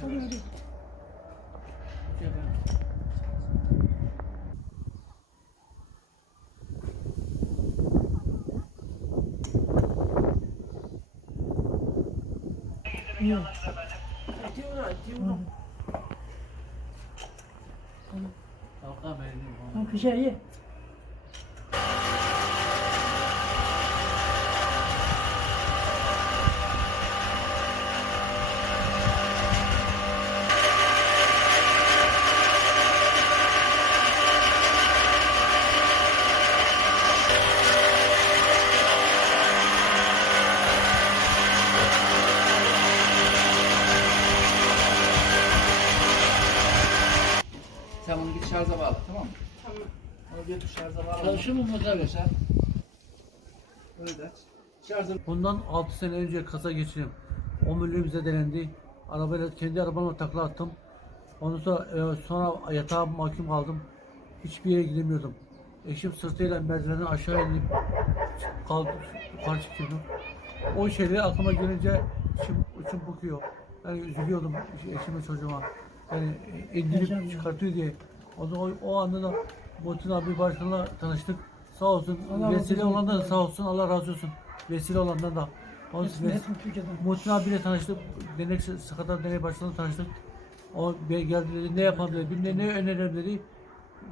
저기 여기. 응. 띄우나 띄우나. 응. 아까 매는 그 샤이. Git şarja bağla tamam mı? Tamam. Onu götür şarja bağla. Çalışır mı motor? Da aç. Şarjı Bundan 6 sene önce kaza geçirdim. 10 milyon bize denendi. Arabayla kendi arabamla takla attım. Ondan sonra, e, sonra yatağa mahkum kaldım. Hiçbir yere gidemiyordum. Eşim sırtıyla merdivenden aşağı inip kaldı, yukarı çıkıyordu. O şeyleri aklıma gelince içim, içim büküyor. Yani üzülüyordum eşime çocuğuma. Yani e, indirip çıkartıyor diye. O, zaman o, o anda da Muhittin abi başkanla tanıştık. Sağ olsun. Allah Vesile olsun. olandan da sağ olsun. Allah razı olsun. Vesile olandan da. Muhittin abiyle tanıştık. Denek Sıkıntı Deney Başkanı'yla tanıştık. O geldi dedi ne yapalım dedi. Bir ne, ne önerelim dedi.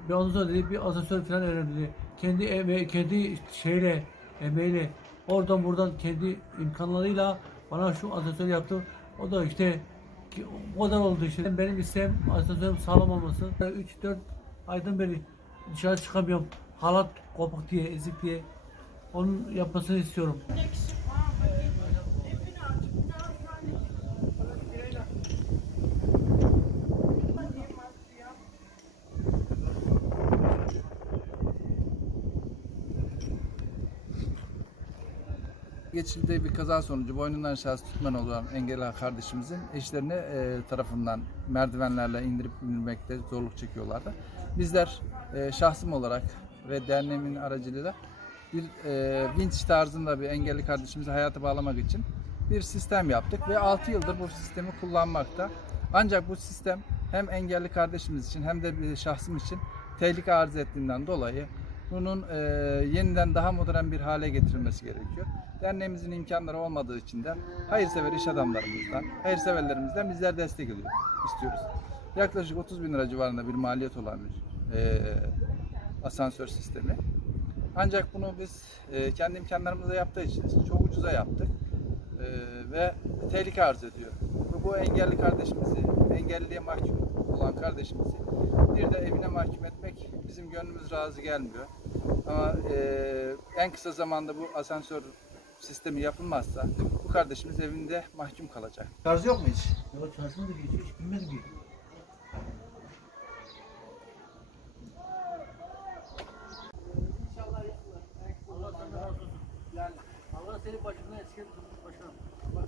Bir ondan sonra dedi bir asansör falan dedi. Kendi eme kendi şeyle emeğiyle oradan buradan kendi imkanlarıyla bana şu asansör yaptı. O da işte o kadar oldu işte. Benim isteğim asansörüm sağlam olması. 3-4 aydan beri dışarı çıkamıyorum. Halat kopuk diye, ezik diye. Onun yapmasını istiyorum. Geçirdiği bir kaza sonucu boynundan aşağısı tutman olan engelli kardeşimizin eşlerine e, tarafından merdivenlerle indirip indirmekte zorluk çekiyorlardı. Bizler e, şahsım olarak ve derneğimin aracılığıyla bir e, vinç tarzında bir engelli kardeşimizi hayata bağlamak için bir sistem yaptık ve 6 yıldır bu sistemi kullanmakta. Ancak bu sistem hem engelli kardeşimiz için hem de şahsım için tehlike arz ettiğinden dolayı bunun e, yeniden daha modern bir hale getirilmesi gerekiyor. Derneğimizin imkanları olmadığı için de hayırsever iş adamlarımızdan, hayırseverlerimizden bizler destek ediyor, istiyoruz. Yaklaşık 30 bin lira civarında bir maliyet olan bir e, asansör sistemi. Ancak bunu biz e, kendi imkanlarımızla yaptığı için çok ucuza yaptık E, ve tehlike arz ediyor. Ve bu engelli kardeşimizi, engelliliğe mahkum olan kardeşimizi bir de evine mahkum etmek bizim gönlümüz razı gelmiyor. Ama e, en kısa zamanda bu asansör sistemi yapılmazsa bu kardeşimiz evinde mahkum kalacak. Şarj yok mu hiç? Ya çarşını da geçiyor, hiç bilmedim ki. Allah senden razı olsun. Yani Allah seni başından eski tutmuş başkanım. Allah